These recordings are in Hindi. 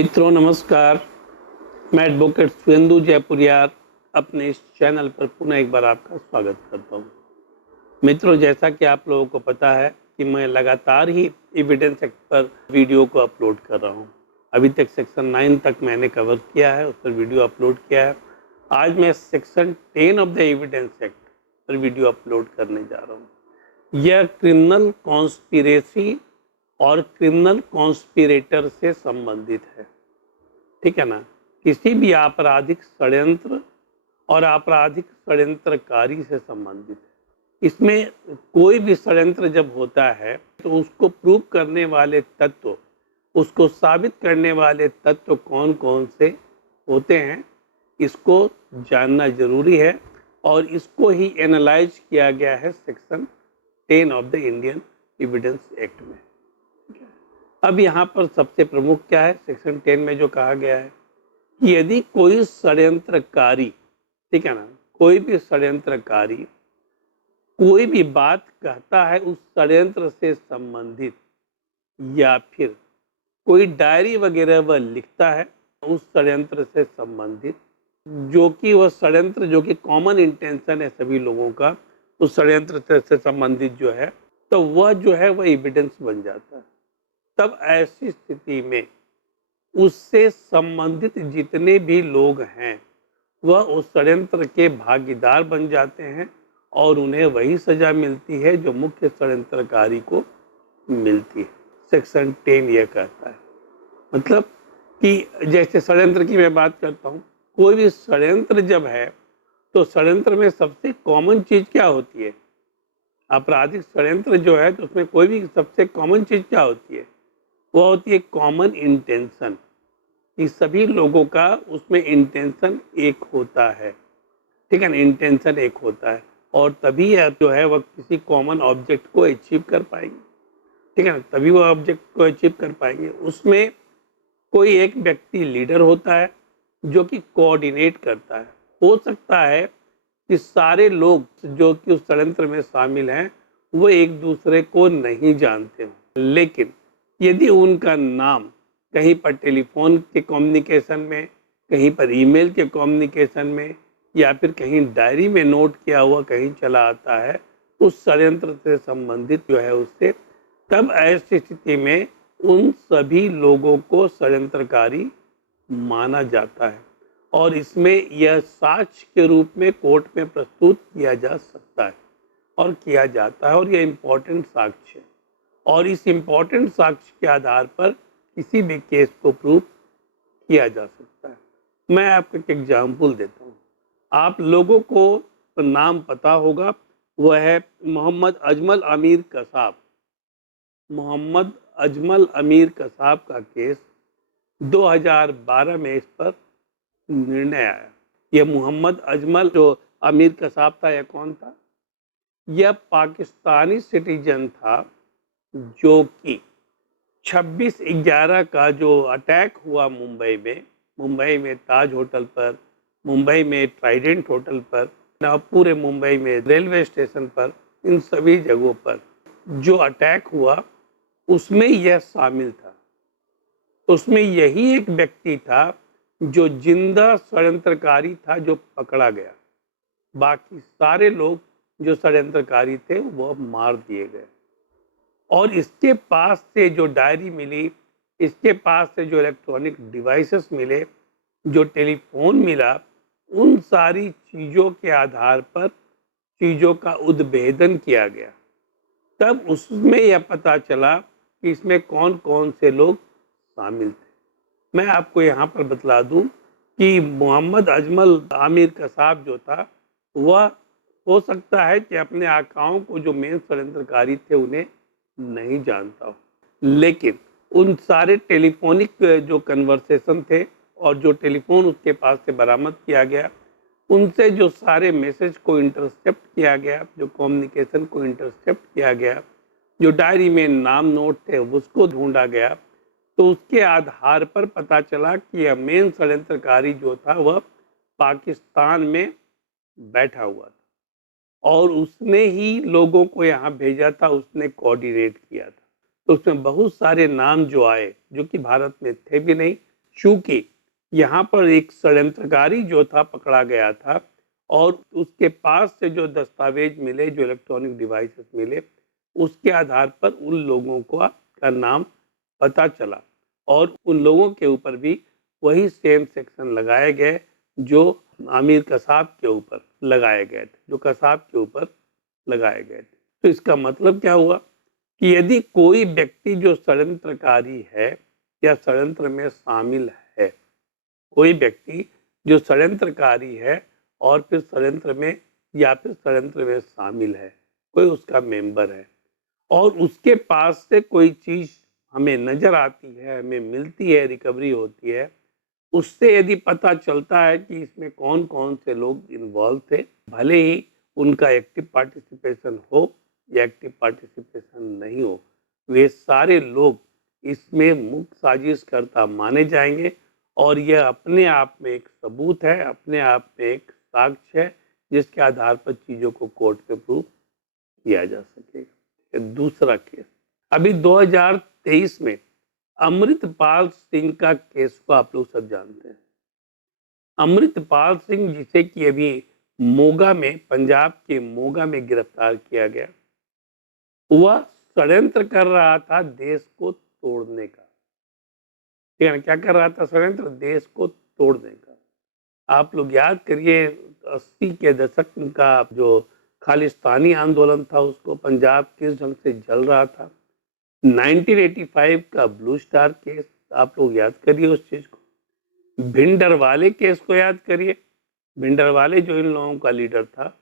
मित्रों नमस्कार। मैं एडवोकेट सुरेंदु जयपुरियार अपने इस चैनल पर पुनः एक बार आपका स्वागत करता हूं। मित्रों, जैसा कि आप लोगों को पता है कि मैं लगातार ही एविडेंस एक्ट पर वीडियो को अपलोड कर रहा हूं। अभी तक सेक्शन 9 तक मैंने कवर किया है, उस पर वीडियो अपलोड किया है। आज मैं section 10 of the evidence act पर वीडियो अपलोड करने जा रहा हूँ। यह क्रिमिनल कॉन्स्पिरेसी और क्रिमिनल कॉन्स्पिरेटर से संबंधित है, ठीक है ना। किसी भी आपराधिक षड्यंत्र और आपराधिक षड्यंत्रकारी से संबंधित है। इसमें कोई भी षड्यंत्र जब होता है तो उसको प्रूव करने वाले तत्व, उसको साबित करने वाले तत्व कौन कौन से होते हैं, इसको जानना जरूरी है और इसको ही एनालाइज किया गया है section 10 of the Indian evidence act में। अब यहाँ पर सबसे प्रमुख क्या है, सेक्शन 10 में जो कहा गया है कि यदि कोई षड्यंत्रकारी, ठीक है ना, कोई भी षड्यंत्रकारी कोई भी बात कहता है उस षड्यंत्र से संबंधित, या फिर कोई डायरी वगैरह वह लिखता है उस षड्यंत्र से संबंधित, जो कि वह षड्यंत्र जो कि कॉमन इंटेंशन है सभी लोगों का, उस षड्यंत्र से संबंधित जो है, तो वह जो है वह एविडेंस बन जाता है। तब ऐसी स्थिति में उससे संबंधित जितने भी लोग हैं वह उस षड्यंत्र के भागीदार बन जाते हैं और उन्हें वही सजा मिलती है जो मुख्य षड्यंत्रकारी को मिलती है। सेक्शन 10 यह कहता है, मतलब कि जैसे षड्यंत्र की मैं बात करता हूँ, कोई भी षड्यंत्र जब है तो षड्यंत्र में सबसे कॉमन चीज क्या होती है? आपराधिक षड्यंत्र जो है तो उसमें कोई भी सबसे कॉमन चीज क्या होती है? वह होती है कॉमन इंटेंशन, कि सभी लोगों का उसमें इंटेंशन एक होता है, ठीक है ना, इंटेंशन एक होता है और तभी जो है वह किसी कॉमन ऑब्जेक्ट को अचीव कर पाएंगे, ठीक है ना, तभी वह ऑब्जेक्ट को अचीव कर पाएंगे। उसमें कोई एक व्यक्ति लीडर होता है जो कि कोऑर्डिनेट करता है। हो सकता है कि सारे लोग जो कि उस षड्यंत्र में शामिल हैं वो एक दूसरे को नहीं जानते हों, लेकिन यदि उनका नाम कहीं पर टेलीफोन के कम्युनिकेशन में, कहीं पर ईमेल के कम्युनिकेशन में, या फिर कहीं डायरी में नोट किया हुआ कहीं चला आता है उस षड्यंत्र से संबंधित जो है उससे, तब ऐसी स्थिति में उन सभी लोगों को षड्यंत्रकारी माना जाता है और इसमें यह साक्ष्य के रूप में कोर्ट में प्रस्तुत किया जा सकता है और किया जाता है, और यह इम्पोर्टेंट साक्ष्य है और इस इम्पोर्टेंट साक्ष्य के आधार पर किसी भी केस को प्रूव किया जा सकता है। मैं आपको एक एग्जाम्पल देता हूँ। आप लोगों को नाम पता होगा, वह है मोहम्मद अजमल अमीर कसाब। मोहम्मद अजमल अमीर कसाब का केस 2012 में इस पर निर्णय आया। यह मोहम्मद अजमल जो अमीर कसाब था, यह कौन था? यह पाकिस्तानी सिटीजन था जो कि 26/11 का जो अटैक हुआ मुंबई में ताज होटल पर, मुंबई में ट्राइडेंट होटल पर, पूरे मुंबई में रेलवे स्टेशन पर, इन सभी जगहों पर जो अटैक हुआ उसमें यह शामिल था। उसमें यही एक व्यक्ति था जो जिंदा षड्यंत्रकारी था जो पकड़ा गया। बाकी सारे लोग जो षड्यंत्रकारी थे वह मार दिए गए। और इसके पास से जो डायरी मिली, इसके पास से जो इलेक्ट्रॉनिक डिवाइसेस मिले, जो टेलीफोन मिला, उन सारी चीज़ों के आधार पर चीज़ों का उद्भेदन किया गया। तब उसमें यह पता चला कि इसमें कौन कौन से लोग शामिल थे। मैं आपको यहाँ पर बतला दूँ कि मोहम्मद अजमल आमिर कसाब जो था वह हो सकता है कि अपने आकाओं को जो मेन षड्यंत्रकारी थे उन्हें नहीं जानता हो, लेकिन उन सारे टेलीफोनिक जो कन्वर्सेशन थे और जो टेलीफोन उसके पास से बरामद किया गया, उनसे जो सारे मैसेज को इंटरसेप्ट किया गया, जो कम्युनिकेशन को इंटरसेप्ट किया गया, जो डायरी में नाम नोट थे उसको ढूंढा गया, तो उसके आधार पर पता चला कि यह मेन षड्यंत्रकारी जो था वह पाकिस्तान में बैठा हुआ था और उसने ही लोगों को यहाँ भेजा था, उसने कोऑर्डिनेट किया था। तो उसमें बहुत सारे नाम जो आए जो कि भारत में थे भी नहीं, चूंकि यहाँ पर एक षड्यंत्रकारी जो था पकड़ा गया था और उसके पास से जो दस्तावेज मिले, जो इलेक्ट्रॉनिक डिवाइसेस मिले, उसके आधार पर उन लोगों का नाम पता चला और उन लोगों के ऊपर भी वही सेम सेक्शन लगाए गए जो आमिर कसाब के ऊपर लगाए गए थे, जो कसाब के ऊपर लगाए गए थे। तो इसका मतलब क्या हुआ कि यदि कोई व्यक्ति जो षड्यंत्रकारी है या षड्यंत्र में शामिल है, कोई व्यक्ति जो षड्यंत्रकारी है और फिर षड्यंत्र में या फिर षड्यंत्र में शामिल है, कोई उसका मेंबर है और उसके पास से कोई चीज हमें नजर आती है, हमें मिलती है, रिकवरी होती है, उससे यदि पता चलता है कि इसमें कौन कौन से लोग इन्वॉल्व थे, भले ही उनका एक्टिव पार्टिसिपेशन हो या एक्टिव पार्टिसिपेशन नहीं हो, वे सारे लोग इसमें मुख्य साजिशकर्ता माने जाएंगे और यह अपने आप में एक सबूत है, अपने आप में एक साक्ष्य है जिसके आधार पर चीज़ों को कोर्ट में प्रूव किया जा सकेगा। दूसरा केस अभी 2023 में अमृतपाल सिंह का केस को आप लोग सब जानते हैं। अमृतपाल सिंह जिसे कि अभी मोगा में, पंजाब के मोगा में गिरफ्तार किया गया, वह षड्यंत्र कर रहा था देश को तोड़ने का। ठीक है, क्या कर रहा था? षड्यंत्र देश को तोड़ने का। आप लोग याद करिए 80 के दशक का जो खालिस्तानी आंदोलन था, उसको पंजाब किस ढंग से जल रहा था। 1985 का ब्लू स्टार केस आप लोग याद करिए उस चीज को। भिंडरवाले केस को याद करिए। भिंडरवाले जो इन लोगों का लीडर था,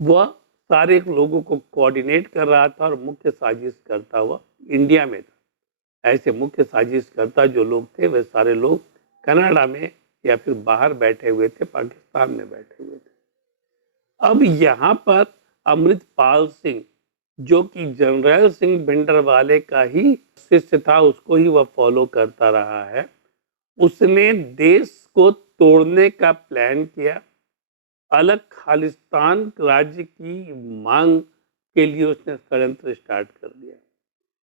वह सारे लोगों को कोऑर्डिनेट कर रहा था और मुख्य साजिश करता हुआ इंडिया में था। ऐसे मुख्य साजिश करता जो लोग थे वे सारे लोग कनाडा में या फिर बाहर बैठे हुए थे, पाकिस्तान में बैठे हुए थे। अब यहाँ पर अमृतपाल सिंह जो कि जनरल सिंह भिंडरवाले का ही शिष्य था, उसको ही वह फॉलो करता रहा है, उसने देश को तोड़ने का प्लान किया। अलग खालिस्तान राज्य की मांग के लिए उसने षड्यंत्र स्टार्ट कर दिया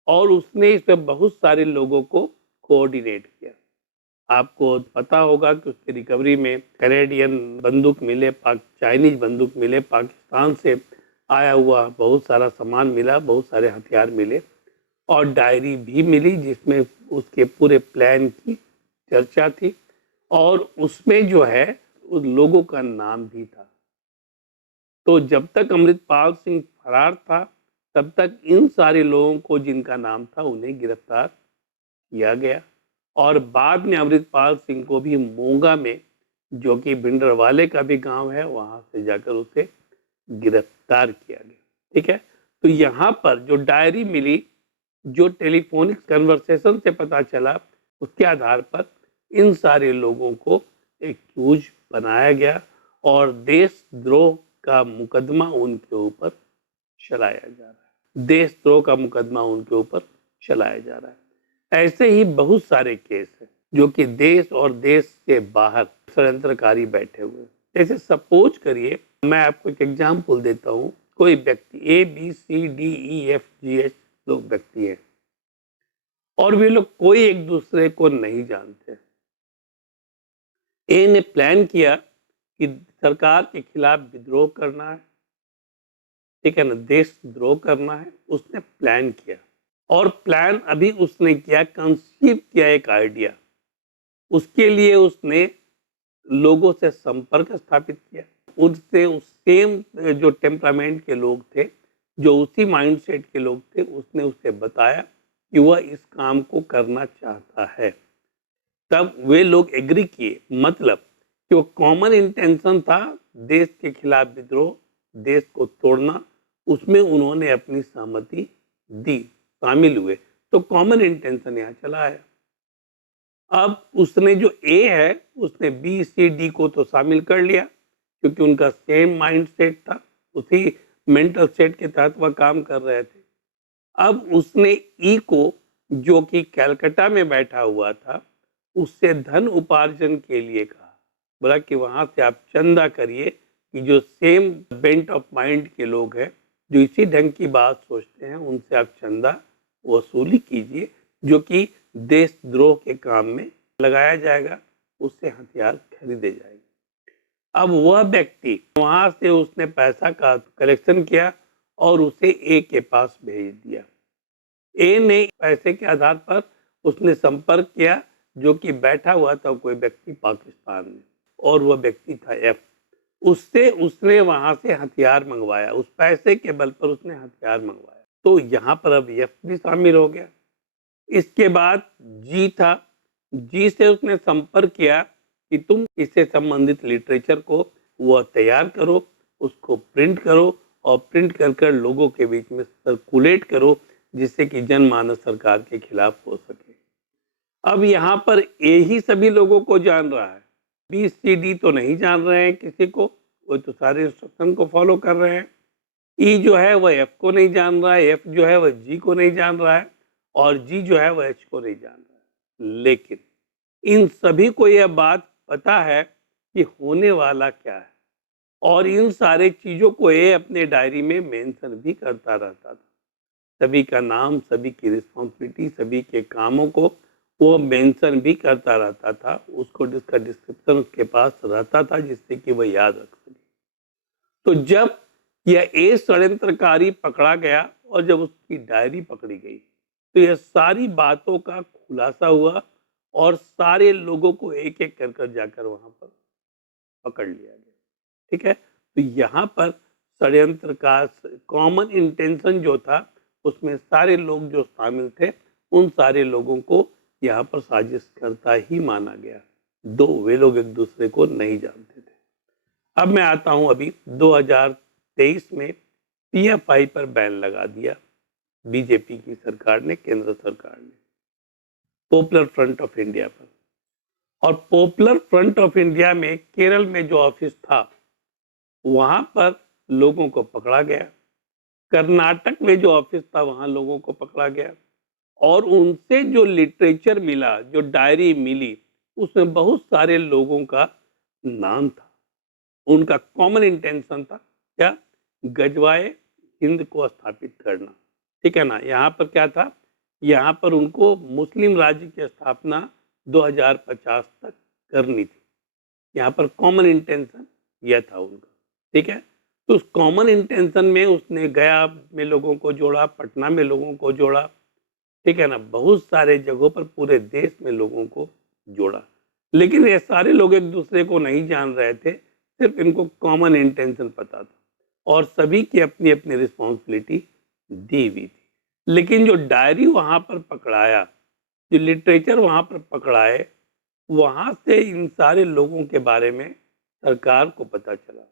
और उसने इसमें बहुत सारे लोगों को कोऑर्डिनेट किया। आपको पता होगा कि उसकी रिकवरी में कैनेडियन बंदूक मिले, चाइनीज बंदूक मिले, पाकिस्तान से आया हुआ बहुत सारा सामान मिला, बहुत सारे हथियार मिले और डायरी भी मिली जिसमें उसके पूरे प्लान की चर्चा थी और उसमें जो है उस लोगों का नाम भी था। तो जब तक अमृतपाल सिंह फरार था तब तक इन सारे लोगों को जिनका नाम था उन्हें गिरफ्तार किया गया और बाद में अमृतपाल सिंह को भी मोगा में, जो कि भिंडरवाले का भी गांव है, वहां से जाकर उसे गिरफ्तार किया गया। ठीक है, तो यहाँ पर जो डायरी मिली, जो टेलीफोनिक कन्वर्सेशन से पता चला, उसके आधार पर इन सारे लोगों को एक्यूज बनाया गया और देशद्रोह का मुकदमा उनके ऊपर चलाया जा रहा है। देशद्रोह का मुकदमा उनके ऊपर चलाया जा रहा है। ऐसे ही बहुत सारे केस हैं जो कि देश और देश से बाहर षड्यंत्रकारी बैठे हुए। जैसे सपोज करिए, मैं आपको एक एग्जाम्पल देता हूँ। कोई व्यक्ति ABCDEFGH लोग व्यक्ति हैं और वे लोग कोई एक दूसरे को नहीं जानते। ए ने प्लान किया कि सरकार के खिलाफ विद्रोह करना है, ठीक है ना, देशद्रोह करना है। उसने प्लान किया और प्लान अभी उसने किया, कंसीव किया एक आइडिया। उसके लिए उसने लोगों से संपर्क स्थापित किया, उनसे उस सेम जो टेम्परामेंट के लोग थे, जो उसी माइंडसेट के लोग थे, उसने उसे बताया कि वह इस काम को करना चाहता है। तब वे लोग एग्री किए, मतलब कि वो कॉमन इंटेंशन था देश के खिलाफ विद्रोह, देश को तोड़ना, उसमें उन्होंने अपनी सहमति दी, शामिल हुए। तो कॉमन इंटेंशन यहाँ चला आया। अब उसने जो ए है उसने BCD को तो शामिल कर लिया क्योंकि उनका सेम माइंड सेट था, उसी मेंटल सेट के तहत वह काम कर रहे थे। अब उसने ई को, जो कि कलकत्ता में बैठा हुआ था, उससे धन उपार्जन के लिए कहा, बोला कि वहां से आप चंदा करिए कि जो सेम बेंट ऑफ माइंड के लोग हैं, जो इसी ढंग की बात सोचते हैं, उनसे आप चंदा वसूली कीजिए जो कि देशद्रोह के काम में लगाया जाएगा, उससे हथियार खरीदे जाएंगे। अब वह व्यक्ति वहां से उसने पैसा का कलेक्शन किया और उसे ए के पास भेज दिया। ए ने पैसे के आधार पर उसने संपर्क किया, जो कि बैठा हुआ था कोई व्यक्ति पाकिस्तान में, और वह व्यक्ति था एफ। उससे उसने वहां से हथियार मंगवाया, उस पैसे के बल पर उसने हथियार मंगवाया। तो यहाँ पर अब एफ भी शामिल हो गया। इसके बाद जी था, जी से उसने संपर्क किया कि तुम इससे संबंधित लिटरेचर को वह तैयार करो, उसको प्रिंट करो और प्रिंट कर कर लोगों के बीच में सर्कुलेट करो, जिससे कि जनमानस सरकार के खिलाफ हो सके। अब यहाँ पर ए ही सभी लोगों को जान रहा है, बी सी डी तो नहीं जान रहे हैं किसी को, वो तो सारे इंस्ट्रक्शन को फॉलो कर रहे हैं। ई जो है वह एफ को नहीं जान रहा है, एफ जो है वह जी को नहीं जान रहा है, और जी जो है वह एच को नहीं जान रहा है। लेकिन इन सभी को यह बात पता है कि होने वाला क्या है, और इन सारे चीजों को ये अपने डायरी में मेंशन भी करता रहता था। सभी का नाम, सभी की रिस्पॉन्सिबिलिटी, सभी के कामों को वो मेंशन भी करता रहता था। उसको जिसका डिस्क्रिप्शन उसके पास रहता था, जिससे कि वह याद रख सके। तो जब यह ए षड्यंत्रकारी पकड़ा गया और जब उसकी डायरी पकड़ी गई, तो यह सारी बातों का खुलासा हुआ और सारे लोगों को एक एक कर जाकर वहां पर पकड़ लिया गया। ठीक है, तो यहाँ पर षड्यंत्र का कॉमन इंटेंशन जो था, उसमें सारे लोग जो शामिल थे, उन सारे लोगों को यहाँ पर साजिश करता ही माना गया, दो वे लोग एक दूसरे को नहीं जानते थे। अब मैं आता हूं, अभी 2023 में पीएफआई पर बैन लगा दिया बीजेपी की सरकार ने, केंद्र सरकार ने, पॉपुलर फ्रंट ऑफ इंडिया पर। और पॉपुलर फ्रंट ऑफ इंडिया में केरल में जो ऑफिस था, वहां पर लोगों को पकड़ा गया। कर्नाटक में जो ऑफिस था, वहां लोगों को पकड़ा गया, और उनसे जो लिटरेचर मिला, जो डायरी मिली, उसमें बहुत सारे लोगों का नाम था। उनका कॉमन इंटेंशन था क्या? गजवाए हिंद को स्थापित करना। ठीक है ना। यहाँ पर क्या था, यहाँ पर उनको मुस्लिम राज्य की स्थापना 2050 तक करनी थी। यहाँ पर कॉमन इंटेंशन यह था उनका। ठीक है, तो उस कॉमन इंटेंशन में उसने गया में लोगों को जोड़ा, पटना में लोगों को जोड़ा, ठीक है ना, बहुत सारे जगहों पर पूरे देश में लोगों को जोड़ा। लेकिन ये सारे लोग एक दूसरे को नहीं जान रहे थे, सिर्फ इनको कॉमन इंटेंशन पता था, और सभी की अपनी अपनी रिस्पॉन्सिबिलिटी दी हुई थी। लेकिन जो डायरी वहां पर पकड़ाया, जो लिटरेचर वहां पर पकड़ाए, वहां से इन सारे लोगों के बारे में सरकार को पता चला,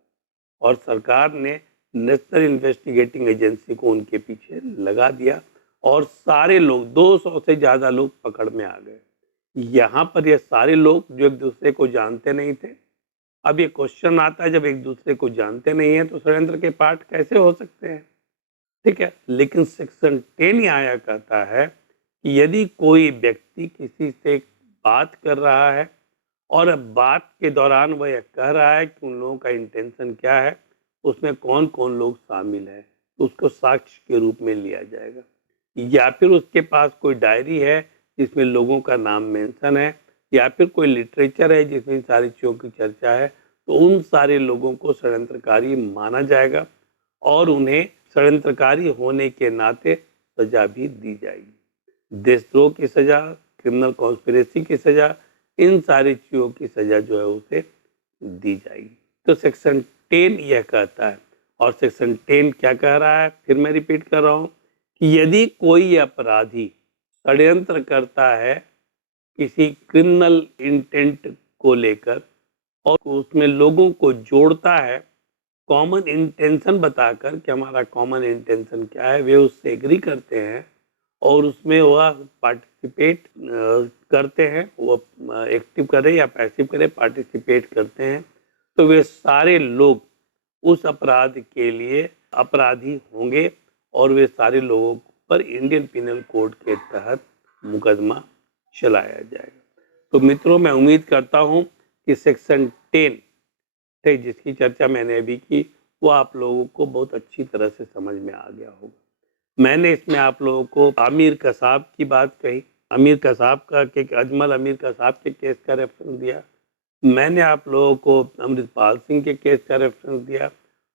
और सरकार ने नेशनल इन्वेस्टिगेटिंग एजेंसी को उनके पीछे लगा दिया, और सारे लोग, 200 से ज्यादा लोग पकड़ में आ गए। यहाँ पर ये सारे लोग जो एक दूसरे को जानते नहीं थे। अब ये क्वेश्चन आता है, जब एक दूसरे को जानते नहीं है तो षड्यंत्र के पार्ट कैसे हो सकते हैं? ठीक है, लेकिन सेक्शन 10 यहाँ कहता है कि यदि कोई व्यक्ति किसी से बात कर रहा है और बात के दौरान वह यह कह रहा है कि उन लोगों का इंटेंशन क्या है, उसमें कौन कौन लोग शामिल है, तो उसको साक्ष्य के रूप में लिया जाएगा। या फिर उसके पास कोई डायरी है जिसमें लोगों का नाम मेंशन है, या फिर कोई लिटरेचर है जिसमें सारी चीज़ों की चर्चा है, तो उन सारे लोगों को षड्यंत्रकारी माना जाएगा और उन्हें षड्यंत्रकारी होने के नाते सजा भी दी जाएगी। देशद्रोह की सजा, क्रिमिनल कॉन्स्पिरेसी की सजा, इन सारी चीज़ों की सजा जो है उसे दी जाएगी। तो सेक्शन 10 यह कहता है, और सेक्शन 10 क्या कह रहा है, फिर मैं रिपीट कर रहा हूँ कि यदि कोई अपराधी षड्यंत्र करता है किसी क्रिमिनल इंटेंट को लेकर और उसमें लोगों को जोड़ता है कॉमन इंटेंशन बताकर कि हमारा कॉमन इंटेंशन क्या है, वे उससे एग्री करते हैं और उसमें वह पार्टिसिपेट करते हैं, वो एक्टिव करे या पैसिव करे, पार्टिसिपेट करते हैं, तो वे सारे लोग उस अपराध के लिए अपराधी होंगे और वे सारे लोगों पर इंडियन पिनल कोड के तहत मुकदमा चलाया जाएगा। तो मित्रों, मैं उम्मीद करता हूं कि सेक्शन 10 से जिसकी चर्चा मैंने अभी की, वो आप लोगों को बहुत अच्छी तरह से समझ में आ गया होगा। मैंने इसमें आप लोगों को आमिर कसाब की बात कही, अमीर कसाब का के अजमल अमीर कसाब के केस का रेफरेंस दिया, मैंने आप लोगों को अमृतपाल सिंह के केस का रेफरेंस दिया,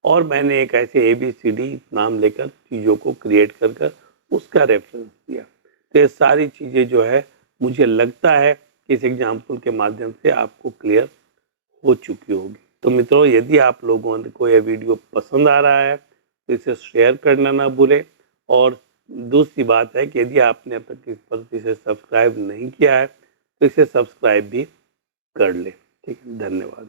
और मैंने एक ऐसे ABCD नाम लेकर चीज़ों को क्रिएट कर कर उसका रेफरेंस दिया। तो ये सारी चीज़ें जो है मुझे लगता है कि इस एग्जाम्पल के माध्यम से आपको क्लियर हो चुकी होगी। तो मित्रों, यदि आप लोगों को यह वीडियो पसंद आ रहा है तो इसे शेयर करना ना भूलें, और दूसरी बात है कि यदि आपने अब तक इस पर इसे सब्सक्राइब नहीं किया है तो इसे सब्सक्राइब भी कर ले। ठीक है, धन्यवाद।